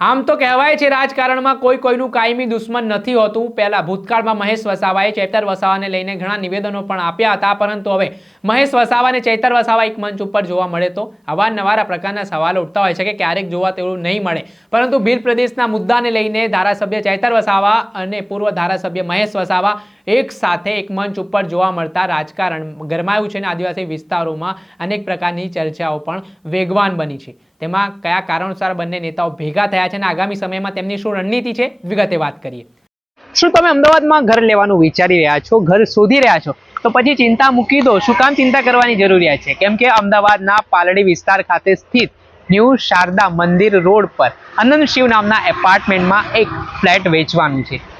આમ તો કહેવાય છે રાજકારણમાં કોઈ કોઈનું કાયમી દુશ્મન નથી હોતું. પહેલા ભૂતકાળમાં મહેશ વસાવાએ ચૈતર વસાવાને લઈને ઘણા નિવેદનો પણ આપ્યા હતા, પરંતુ હવે મહેશ વસાવા અને ચૈતર વસાવા એક મંચ ઉપર જોવા મળે તો અવારનવાર પ્રકારના સવાલો ઉઠતા હોય છે કે ક્યારેક જોવા તેવું નહીં મળે. પરંતુ ભીલ પ્રદેશના મુદ્દાને લઈને ધારાસભ્ય ચૈતર વસાવા અને પૂર્વ ધારાસભ્ય મહેશ વસાવા એક સાથે એક મંચ ઉપર જોવા મળતા રાજકારણ ગરમાયું છે અને આદિવાસી વિસ્તારોમાં અનેક પ્રકારની ચર્ચાઓ પણ વેગવાન બની છે. તેમાં કયા કારણોસર બંને નેતાઓ ભેગા થયા છે અને આગામી સમયમાં તેમની શું રણનીતિ છે, વિગતે વાત કરીએ. શું તમે અમદાવાદમાં ઘર લેવાનું વિચારી રહ્યા છો, ઘર શોધી રહ્યા છો? તો પછી ચિંતા મૂકી દો. શું કામ ચિંતા કરવાની જરૂરિયાત છે? કેમ કે અમદાવાદના પાલડી વિસ્તાર ખાતે સ્થિત ન્યૂ શારદા મંદિર રોડ પર અનંત શિવ નામના એપાર્ટમેન્ટમાં એક ફ્લેટ વેચવાનું છે.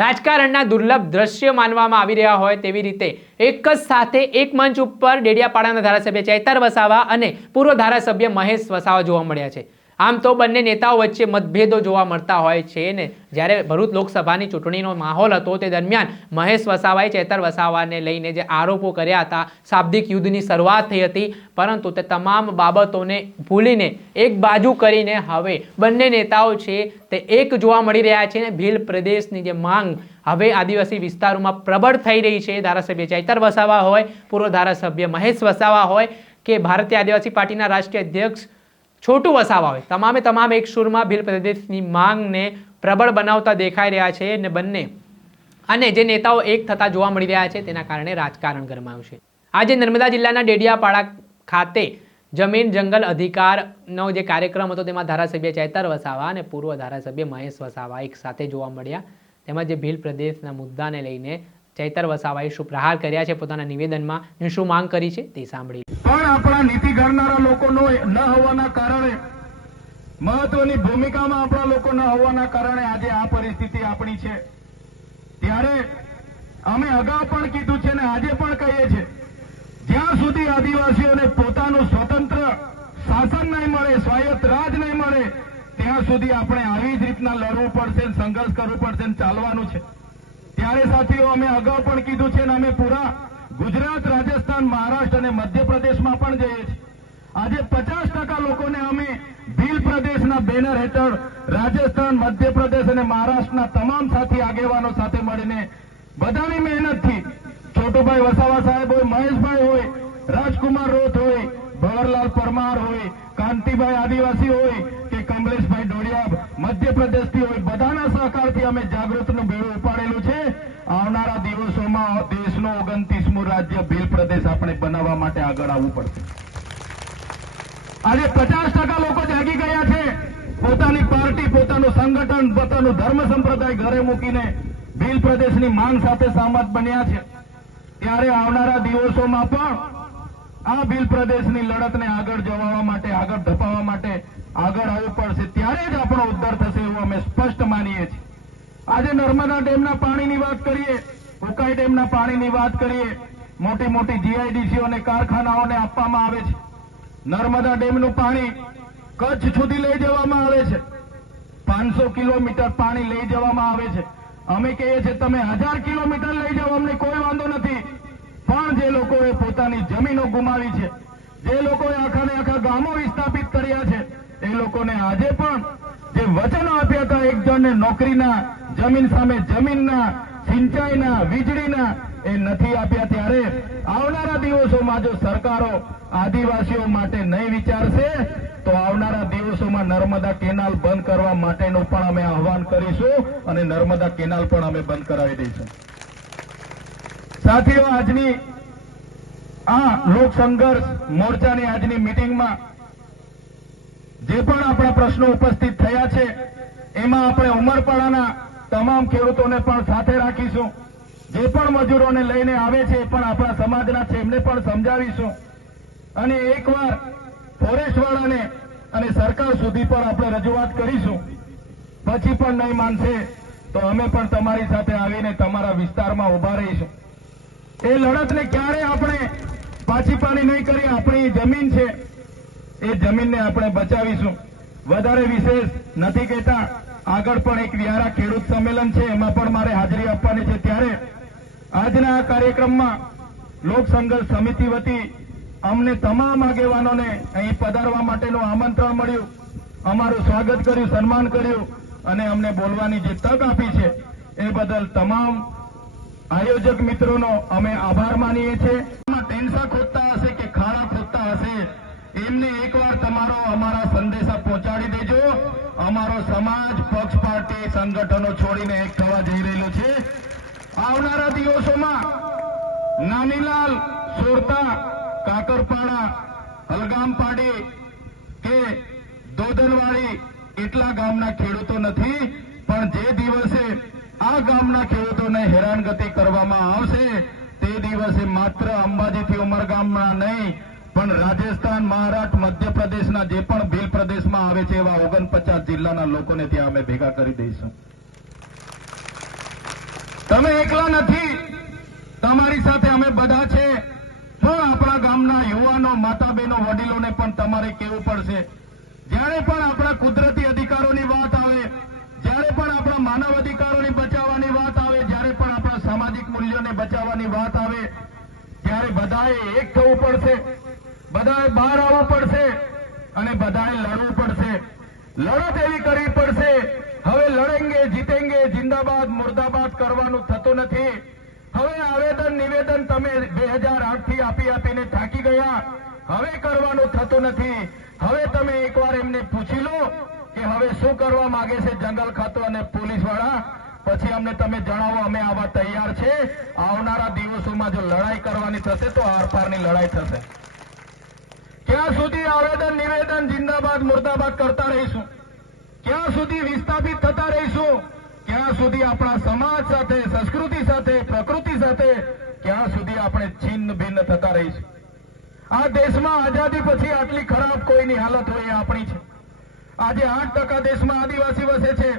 રાજકારણના દુર્લભ દ્રશ્ય માનવામાં આવી રહ્યા હોય તેવી રીતે એક જ સાથે એક મંચ ઉપર ડેડિયાપાડાના ધારાસભ્ય ચૈતર વસાવા અને પૂર્વ ધારાસભ્ય મહેશ વસાવા જોવા મળ્યા છે. આમ તો બંને નેતાઓ વચ્ચે મતભેદો જોવા મળતા હોય છે ને. જ્યારે ભરૂચ લોકસભાની ચૂંટણીનો માહોલ હતો તે દરમિયાન મહેશ વસાવાએ ચેતર વસાવાને લઈને જે આરોપો કર્યા હતા, શાબ્દિક યુદ્ધની શરૂઆત થઈ હતી. પરંતુ તે તમામ બાબતોને ભૂલીને એક બાજુ કરીને હવે બંને નેતાઓ છે તે એક જોવા મળી રહ્યા છે ને. ભીલ પ્રદેશની જે માંગ હવે આદિવાસી વિસ્તારોમાં પ્રબળ થઈ રહી છે. ધારાસભ્ય ચૈતર વસાવા હોય, પૂર્વ ધારાસભ્ય મહેશ વસાવા હોય કે ભારતીય આદિવાસી પાર્ટીના રાષ્ટ્રીય અધ્યક્ષ છોટું વસાવા હોય. તમામે તમામ એક સુરમાં ભીલ પ્રદેશની માંગને પ્રબળ બનાવતા દેખાઈ રહ્યા છે અને બંને. અને જે નેતાઓ એક થતા જોવા મળી રહ્યા છે તેના કારણે રાજકારણ ગરમાયું છે. આજે નર્મદા જિલ્લાના ડેડિયાપાડા ખાતે જમીન જંગલ અધિકારનો જે કાર્યક્રમ હતો તેમાં ધારાસભ્ય ચૈતર વસાવા અને પૂર્વ ધારાસભ્ય મહેશ વસાવા એક સાથે જોવા મળ્યા. તેમાં જે ભીલ પ્રદેશના મુદ્દાને લઈને ચૈતર વસાવાએ શું પ્રહાર કર્યા છે પોતાના નિવેદનમાં શું માંગ કરી છે તે સાંભળી પણ આપણા નીતિ ઘડનારા લોકોનો ન હોવાના કારણે, મહત્વની ભૂમિકામાં આપણા લોકો ન હોવાના કારણે આજે આ પરિસ્થિતિ આપણી છે. ત્યારે અમે અગાઉ પણ કીધું છે ને આજે પણ કહીએ છીએ જ્યાં સુધી આદિવાસીઓને પોતાનું સ્વતંત્ર શાસન નહીં મળે, સ્વાયત્ત રાજ નહીં મળે, ત્યાં સુધી આપણે આવી જ રીતના લડવું પડશે સંઘર્ષ કરવું પડશે ચાલવાનું છે. ત્યારે સાથીઓ, અમે અગાઉ પણ કીધું છે ને અમે પૂરા ગુજરાત, રાજસ્થાન, મહારાષ્ટ્ર અને મધ્યપ્રદેશમાં પણ જઈએ છીએ આજે પચાસ ટકા લોકોને અમે ભીલ પ્રદેશના બેનર હેઠળ રાજસ્થાન, મધ્યપ્રદેશ અને મહારાષ્ટ્રના તમામ સાથી આગેવાનો સાથે મળીને બધાની મહેનતથી છોટુભાઈ વસાવા સાહેબ હોય, મહેશભાઈ હોય, રાજકુમાર રોથ હોય, ભવરલાલ પરમાર હોય, કાંતિભાઈ આદિવાસી હોય કે કમલેશભાઈ ડોડિયા મધ્યપ્રદેશથી હોય, બધાના સહકારથી અમે જાગૃતનું બનાવવા માટે આગળ આવવું પડશે. આજે પચાસ ટકા લોકો જાગી ગયા છે. પોતાની પાર્ટી, પોતાનું સંગઠન, પોતાનું ધર્મ સંપ્રદાય ઘરે મૂકીને ભીલ પ્રદેશની માંગ સાથે સહમત બન્યા છે. ત્યારે આવનારા દિવસોમાં પણ આ ભીલ પ્રદેશની લડતને આગળ જવા માટે, આગળ ધપાવવા માટે આગળ આવવું પડશે. ત્યારે જ આપણો ઉદ્ધાર થશે એવું અમે સ્પષ્ટ માનીએ છીએ. આજે નર્મદા ડેમના પાણીની વાત કરીએ, ઉકાઈ ડેમના પાણીની વાત કરીએ મોટી મોટી જીઆઈડીસીઓ અને કારખાનાઓને આપવામાં આવે છે. નર્મદા ડેમનું પાણી કચ્છ સુધી લઈ જવામાં આવે છે. પાંચસો કિલોમીટર પાણી લઈ જવામાં આવે છે. અમે કહીએ છીએ, તમે હજાર કિલોમીટર લઈ જાઓ, અમને કોઈ વાંધો નથી. પણ જે લોકોએ પોતાની જમીનો ગુમાવી છે, જે લોકોએ આખાને આખા ગામો વિસ્થાપિત કર્યા છે, એ લોકોને આજે પણ જે વચનો આપ્યા હતા, એક જણને નોકરીના, જમીન સામે જમીનના, સિંચાઈના, વીજળીના એ નથી આપ્યા ત્યારે આવનારા દિવસોમાં જો સરકારો આદિવાસીઓ માટે નહીં વિચારશે, તો આવનારા દિવસોમાં નર્મદા કેનાલ બંધ કરવા માટેનું પણ અમે આહવાન કરીશું અને નર્મદા કેનાલ પણ અમે બંધ કરાવી દઈશું. સાથીઓ, આજની આ લોક સંઘર્ષ મોરચાની આજની મિટિંગમાં જે પણ આપણા પ્રશ્નો ઉપસ્થિત થયા છે, એમાં આપણે ઉમરપાડાના તમામ ખેડૂતોને પણ સાથે રાખીશું. જે પણ મજૂરોને લઈને આવે છે એ પણ આપણા સમાજના છે એમને પણ સમજાવીશું. અને એકવાર ફોરેસ્ટવાળાને અને સરકાર સુધી પણ આપણે રજૂઆત કરીશું. પછી પણ નહીં માનશે તો અમે પણ તમારી સાથે આવીને તમારા વિસ્તારમાં ઊભા રહીશું. એ લડતને ક્યારે આપણે પાછી પાણી નહીં કરી આપણી જમીન છે. એ જમીનને આપણે બચાવીશું. વધારે વિશેષ નથી કહેતા. આગળ પણ એક વ્યારા ખેડૂત સંમેલન છે, એમાં પણ મારે હાજરી આપવાની છે. ત્યારે આજના કાર્યક્રમમાં લોક સંઘર્ષ સમિતિ વતી અમને તમામ આગેવાનોને અહીં પધારવા માટેનું આમંત્રણ મળ્યું. અમારું સ્વાગત કર્યું, સન્માન કર્યું અને અમને બોલવાની જે તક આપી છે એ બદલ તમામ આયોજક મિત્રોનો અમે આભાર માનીએ છીએ. ટેન્સા ખોદતા હશે કે ખાડા ખોદતા હશે? એમને એકવાર તમારો અમારા સંદેશા પહોંચાડી દેજો. અમારો સમાજ, પક્ષ, પાર્ટી, સંગઠનો છોડીને એક થવા જઈ રહેલો છે. આવનારા દિવસોમાં નાનીલાલ, સુરતા, કાકરપાડા હલગામપાડી કે દોદનવાડી એટલા ગામના ખેડૂતો નથી, પણ જે દિવસે આ ગામના ખેડૂતોને હેરાનગતિ કરવામાં આવશે, તે દિવસે માત્ર અંબાજીથી ઉમરગામમાં નહીં, પણ રાજસ્થાન, મહારાષ્ટ્ર, મધ્યપ્રદેશના જે પણ ભીલ પ્રદેશમાં આવે છે એવા ઓગણપચાસ જિલ્લાના લોકોને ત્યાં અમે ભેગા કરી દઈશું. એકલા નથી. તમારી સાથે અમે બધા છે. પણ આપણા ગામના યુવાનો માતા બહેનો વડીલોને પણ તમારે કહેવું પડશે. જ્યારે પણ આપણા કુદરતી અધિકારોની વાત આવે, જ્યારે પણ આપણા માનવ અધિકારોની બચાવવાની વાત આવે, જ્યારે પણ આપણા સામાજિક મૂલ્યોને બચાવવાની વાત આવે, ત્યારે બધાએ એક થવું પડશે. બધાએ બહાર આવવું પડશે અને બધાએ લડવું પડશે. લડત એવી કરવી પડશે હવે લડેંગે, જીતેંગે, જિંદાબાદ, મુર્દાબાદ કરવાનું થતું નથી. હવે આવેદન, નિવેદન તમે બે હજાર આઠથી આપી આપીને થાકી ગયા. હવે કરવાનું થતું નથી. હવે તમે એકવાર એમને પૂછી લો કે હવે શું કરવા માંગે છે જંગલ ખાતું અને પોલીસવાળા પછી અમને તમે જણાવો, અમે આવા તૈયાર છે. આવનારા દિવસોમાં જો લડાઈ કરવાની થશે તો આરપારની લડાઈ થશે. ક્યાં સુધી આવેદન, નિવેદન, જિંદાબાદ, મુર્દાબાદ કરતા રહીશું? ક્યાં સુધી વિસ્થાપિત થતા રહીશું ક્યાં સુધી આપણા સમાજ સાથે, સંસ્કૃતિ સાથે, પ્રકૃતિ સાથે ક્યાં સુધી આપણે છિન્ન ભિન્ન થતા રહીશું. આ દેશમાં આઝાદી પછી આટલી ખરાબ કોઈની હાલત હોય એ આપણી છે. આજે આઠ ટકા દેશમાં આદિવાસી વસે છે.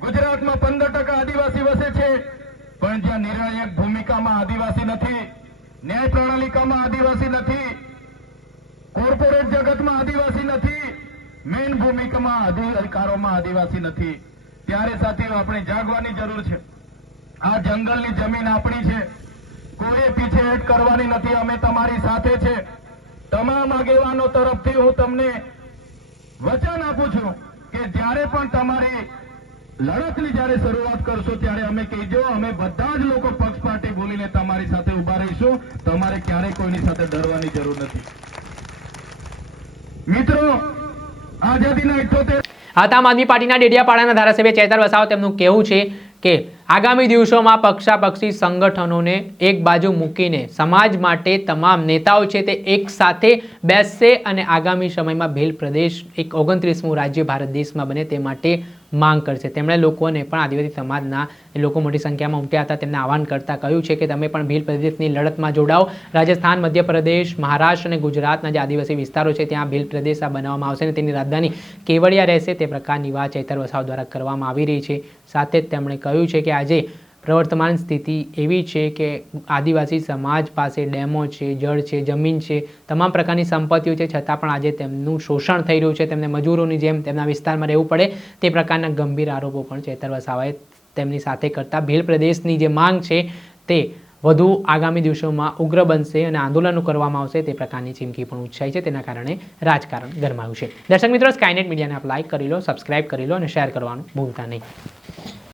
ગુજરાતમાં પંદર ટકા આદિવાસી વસે છે. પણ જ્યાં નિર્ણાયક ભૂમિકામાં આદિવાસી નથી, ન્યાય પ્રણાલિકામાં આદિવાસી નથી, કોર્પોરેટ જગતમાં આદિવાસી નથી મેઇન ભૂમિકામાં અધિકારોમાં આદિવાસી નથી. ત્યારે સાથીઓ, આપણે જાગવાની જરૂર છે. આ જંગલની જમીન આપણી છે. કોઈ પીછેહટ કરવાની નથી. અમે તમારી સાથે છે. તમામ આગેવાનો તરફથી હું તમને વચન આપું છું કે જ્યારે પણ તમારી લડતની જ્યારે શરૂઆત કરશો, ત્યારે અમે કહેજો, અમે બધા જ લોકો પક્ષ પાર્ટી ભૂલીને તમારી સાથે ઊભા રહીશું. તમારે ક્યારેય કોઈની સાથે ડરવાની જરૂર નથી. મિત્રો તો આમ આદમી પાર્ટીના ડેડિયાપાડાના ધારાસભ્ય ચેતર વસાવ તેમનું કહેવું છે કે આગામી દિવસોમાં પક્ષાપક્ષી સંગઠનોને એક બાજુ મૂકીને સમાજ માટે તમામ નેતાઓ છે તે એક સાથે બેસશે અને આગામી સમયમાં ભેલ પ્રદેશ એક ઓગણત્રીસમું રાજ્ય ભારત દેશમાં બને તે માટે માંગ કરશે. તેમણે લોકોને પણ આદિવાસી સમાજના લોકો મોટી સંખ્યામાં ઉમટ્યા હતા. તેમને આહવાન કરતા કહ્યું છે કે તમે પણ ભીલ પ્રદેશની લડતમાં જોડાઓ. રાજસ્થાન, મધ્યપ્રદેશ, મહારાષ્ટ્ર અને ગુજરાતના જે આદિવાસી વિસ્તારો છે, ત્યાં ભીલ પ્રદેશ આ બનાવવામાં આવશે અને તેની રાજધાની કેવડિયા રહેશે તે પ્રકારની વાત ચૈતર વસાવ દ્વારા કરવામાં આવી રહી છે. સાથે જ તેમણે કહ્યું છે કે આજે પ્રવર્તમાન સ્થિતિ એવી છે કે આદિવાસી સમાજ પાસે ડેમો છે, જળ છે, જમીન છે, તમામ પ્રકારની સંપત્તિઓ છે, છતાં પણ આજે તેમનું શોષણ થઈ રહ્યું છે, તેમને મજૂરોની જેમ તેમના વિસ્તારમાં રહેવું પડે તે પ્રકારના ગંભીર આરોપો પણ ચેતર વસાવાએ તેમની સાથે કરતા ભીલ પ્રદેશની જે માંગ છે તે વધુ આગામી દિવસોમાં ઉગ્ર બનશે અને આંદોલનો કરવામાં આવશે તે પ્રકારની ચીમકી પણ ઉચ્ચાઈ છે, તેના કારણે રાજકારણ ગરમાયું છે. દર્શક મિત્રો સ્કાયનેટ મીડિયાને આપ લાઇક કરી લો સબસ્ક્રાઇબ કરી લો અને શેર કરવાનું ભૂલતા નહીં.